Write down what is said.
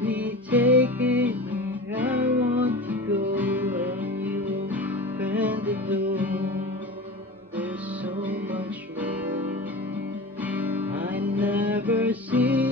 me, taking me where I want to go. When you open the door, there's so much more I never see.